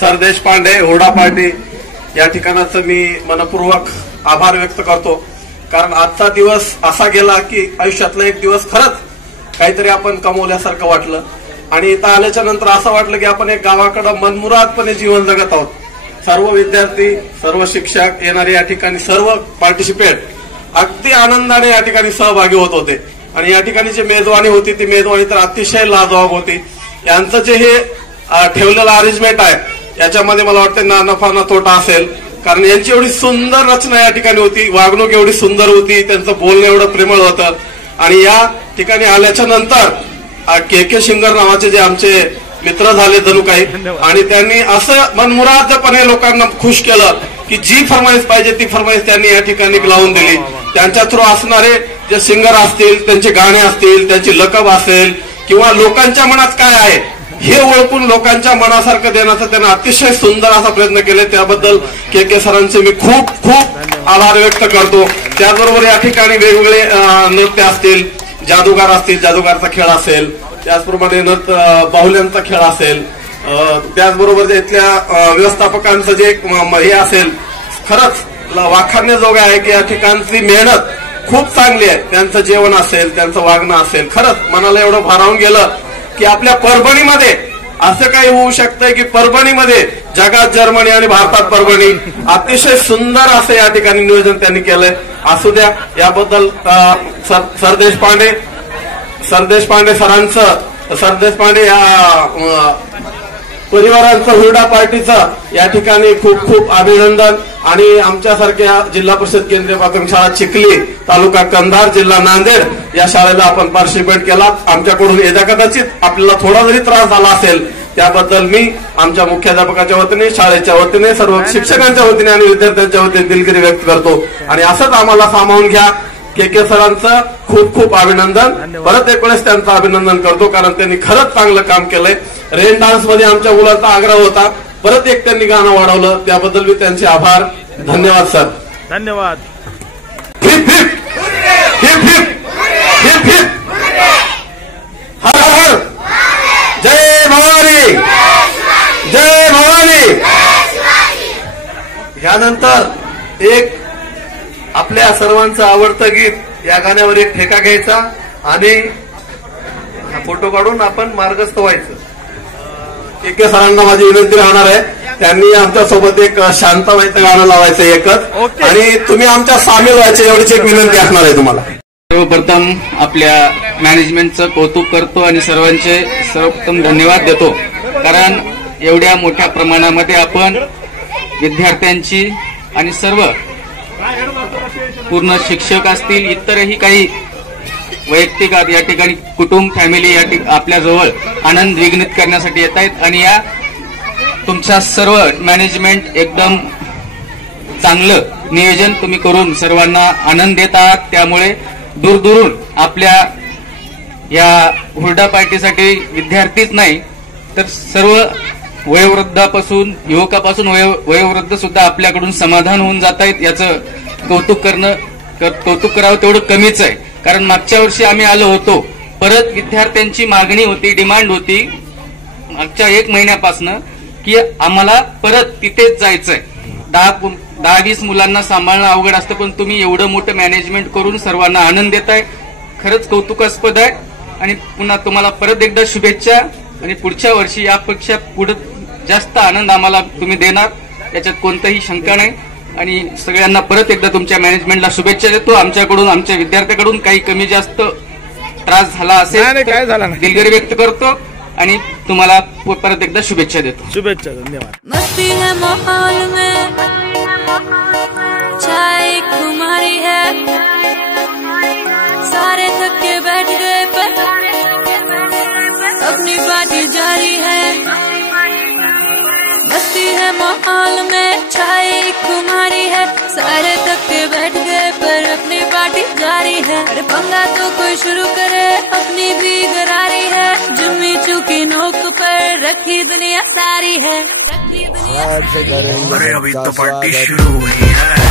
Sir Deshpande हुरडा party या ठिकाणाचं मी मनपूर्वक आभार व्यक्त करतो। कारण आजचा दिवस असा गेला की आयुष्यातला एक दिवस खरंच काहीतरी आपण कमवल्यासारखं वाटलं आणि इथं आल्याच्या नंतर असं वाटलं की आपण एक गावाकडे मनमुरादपणे जीवन जगत आहोत। सर्व विद्यार्थी, सर्व शिक्षक, येणारे या ठिकाणी सर्व पार्टिसिपेट अगदी आनंदाने या ठिकाणी सहभागी होत होते आणि या ठिकाणी जी मेजवानी होती ती मेजवानी तर अतिशय लाजवाब होती। यांचं जे हे ठेवलेलं अरेंजमेंट आहे याच्यामध्ये मला वाटतं ना नफा ना तोटा असेल, कारण यांची एवढी सुंदर रचना या ठिकाणी होती, वागणूक एवढी सुंदर होती, त्यांचं बोलणं एवढं प्रेमळ होतं आणि या ठिकाणी आल्याच्या नंतर के शिंगर नावाचे जे आमचे मित्र झाले जणू काही आणि त्यांनी असं मनमुरादपणे लोकांना खुश केलं की जी फरमाईश पाहिजे ती फरमाईश त्यांनी या ठिकाणी लावून दिली। त्यांच्या थ्रू असणारे जे सिंगर असतील, त्यांचे गाणे असतील, त्यांची लकब असेल किंवा लोकांच्या मनात काय आहे हे ओळखून लोकांच्या मनासारखं देण्याचा त्यांना अतिशय सुंदर असा प्रयत्न केले। त्याबद्दल के सरांचे मी खूप खूप आभार व्यक्त करतो। त्याचबरोबर या ठिकाणी वेगवेगळे नृत्य असतील, जादूगार असतील, जादूगारचा खेळ असेल, त्याचप्रमाणे बाहुल्यांचा खेळ असेल, त्याचबरोबर इथल्या व्यवस्थापकांचं जे हे असेल, खरंच वाखाणण्याजोगं आहे की या ठिकाणची मेहनत खूप चांगली आहे। त्यांचं जेवण असेल, त्यांचं वागणं असेल, खरंच मनाला एवढं भारावून गेलं की आपल्या परभणीमध्ये असं काही होऊ शकतंय की परभणीमध्ये जगात जर्मनी आणि भारतात परभणी अतिशय सुंदर असं या ठिकाणी नियोजन त्यांनी केलंय। असू द्या, याबद्दल सर देशपांडे सरांचं, सर देशपांडे या परिवारांचं, हुरडा पार्टीचं या ठिकाणी खूप खूप अभिनंदन आणि आमच्यासारख्या जिल्हा परिषद केंद्रीय प्राथमिक शाळा चिखली, तालुका कंधार, जिल्हा नांदेड या शाळेला आपण पार्टिसिपेट केला। आमच्याकडून यदा कदाचित आपल्याला थोडा जरी त्रास झाला असेल त्याबद्दल मी आमच्या मुख्याध्यापकाच्या वतीने, शाळेच्या वतीने, सर्व शिक्षकांच्या वतीने आणि विद्यार्थ्यांच्या वतीने दिलगिरी व्यक्त करतो आणि असंच आम्हाला सामावून घ्या। के सरांचं खूप खूप अभिनंदन, परत एक वेळेस त्यांचं अभिनंदन करतो कारण त्यांनी खरंच चांगलं काम केलंय। रेन डान्स मध्ये आमच्या मुलांचा आग्रह होता, परत एक त्यांनी गाणं वाढवलं, त्याबद्दल मी त्यांचे आभार। धन्यवाद सर। धन्यवाद। Hip hip hip hip hip hip हर हर जय भवानी, जय भवानी। यानंतर एक आपल्या सर्वांचं आवडतं गीत, या गाण्यावर एक ठेका घ्यायचा आणि फोटो काढून आपण मार्गस्थ व्हायचं। के सरांना माझी विनंती राहणार आहे, त्यांनी आमच्या सोबत एक शांतबाईचं गाणं लावायचं एकच आणि तुम्ही आमच्या सामील व्हायचे एवढीच एक विनंती असणार आहे तुम्हाला। सर्वप्रथम आपल्या मॅनेजमेंटचं कौतुक करतो आणि सर्वांचे सर्वप्रथम धन्यवाद देतो, कारण एवढ्या मोठ्या प्रमाणामध्ये आपण विद्यार्थ्यांची आणि सर्व पूर्ण शिक्षक असतील, इतरही काही वैयक्तिक या ठिकाणी कुटुंब, फॅमिली आपल्या जवळ आनंद द्विगुणित करण्यासाठी येत आहेत आणि या तुमच्या सर्व मॅनेजमेंट एकदम चांगलं नियोजन तुम्ही करून सर्वांना आनंद देत आहात। त्यामुळे दूरदूरून आपल्या या हुरडा पार्टीसाठी विद्यार्थीच नाही तर सर्व वयोवृद्धापासून, युवकापासून वयोवृद्ध सुद्धा आपल्याकडून समाधान होऊन जात आहेत। याचं कौतुक करावं तेवढं कमीच आहे, कारण मागच्या वर्षी आम्ही आलो होतो, परत विद्यार्थ्यांची मागणी होती, डिमांड होती मागच्या 1 महिन्यापासून की आम्हाला परत तिथेच जायचंय। 10-20 मुलांना सांभाळणं अवघड असतं, पण तुम्ही एवढं मोठं मॅनेजमेंट करून सर्वांना आनंद देताय, खरंच कौतुकास्पद आहे आणि पुन्हा तुम्हाला परत एकदा शुभेच्छा आणि पुढच्या वर्षी यापेक्षा पुढे जास्त आनंद आम्हाला तुम्ही देणार, याच्यात कोणताही शंका नाही आणि सगळ्यांना परत एकदा तुमच्या मॅनेजमेंटला शुभेच्छा देतो। आमच्याकडून, आमच्या विद्यार्थ्याकडून काही कमी जास्त त्रास झाला असेल काय झाला नाही, दिलगिरी व्यक्त करतो आणि तुम्हाला परत एकदा शुभेच्छा देतो। शुभेच्छा, धन्यवाद। मस्ती है माहौल में, चाय खुमारी है, सारे थक के बैठ गए पर अपनी पार्टी जारी है। मस्ती है माहौल में, चाय खुमारी है, सारे थक के बैठ गए पर अपनी पार्टी जारी है। अरे पंगा तो कोई शुरू करे, अपनी भी गरारी है, जुम्मी चूकी नोक पर रखी दुनिया सारी है, रखी दुनिया सारी है। अरे अभी तो पार्टी शुरू हुई है।